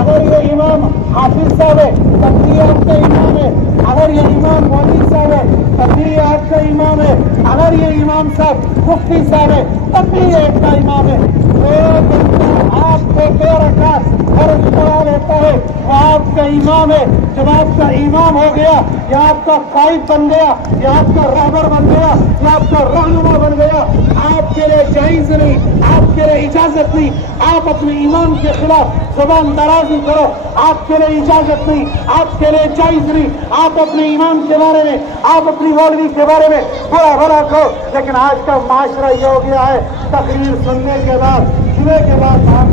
अगर ये इमाम हाफिज साहब है तब भी आपका इमाम है। अगर ये इमाम मौलवी साहब है तब भी ये आपका इमाम है। अगर ये इमाम साहब मुफ्ती साहब है तब भी ये आपका इमाम है। आपको 2 रकात फर्ज पढ़ा लेता है वो आपका इमाम है। जब आपका इमाम हो गया या आपका कायद बन गया या आपका रहबर बन गया या आपका रहनुमा बन गया, आपके लिए जायज नहीं, आपके लिए इजाजत नहीं आप अपने इमाम के खिलाफ जुबान दराजी करो, आपके लिए इजाजत नहीं, आपके लिए जायज नहीं आप अपने इमाम के बारे में, आप अपनी मौलवी के बारे में बुरा भला कहो। लेकिन आज का माशरा ये हो गया है, तकरीर सुनने के बाद जुमे के बाद आप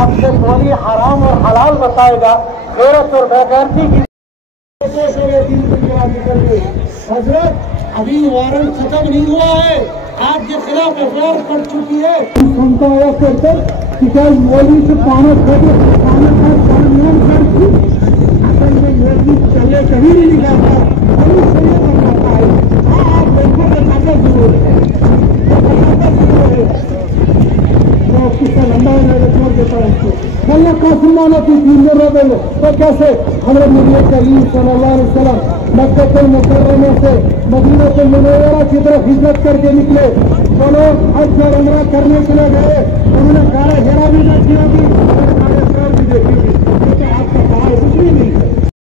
आपसे बोली हराम और हलाल बताएगा, गैरत और बेगैरती की। हजरत अभी वारंट खत्म नहीं हुआ है, आपके खिलाफ एफआईआर पड़ चुकी है। सुनता हुआ कि क्या मौलवी से पाना असल में मौलवी चले कहीं नहीं निकालता है। आप देखो जरूर है लंबा छोड़ देता है उसको अल्लाह का सुनना की तो कैसे हमारे नबी करीम सल्लल्लाहु अलैहि वसल्लम मक्का मुकर्रमा से मदीना मुनव्वरा की तरफ हिजरत करके निकले। चलो हज और उम्रा करने के लिए गए, उन्होंने गारा हेरा भी न किया भी देखी थी, आपका कुछ भी नहीं है।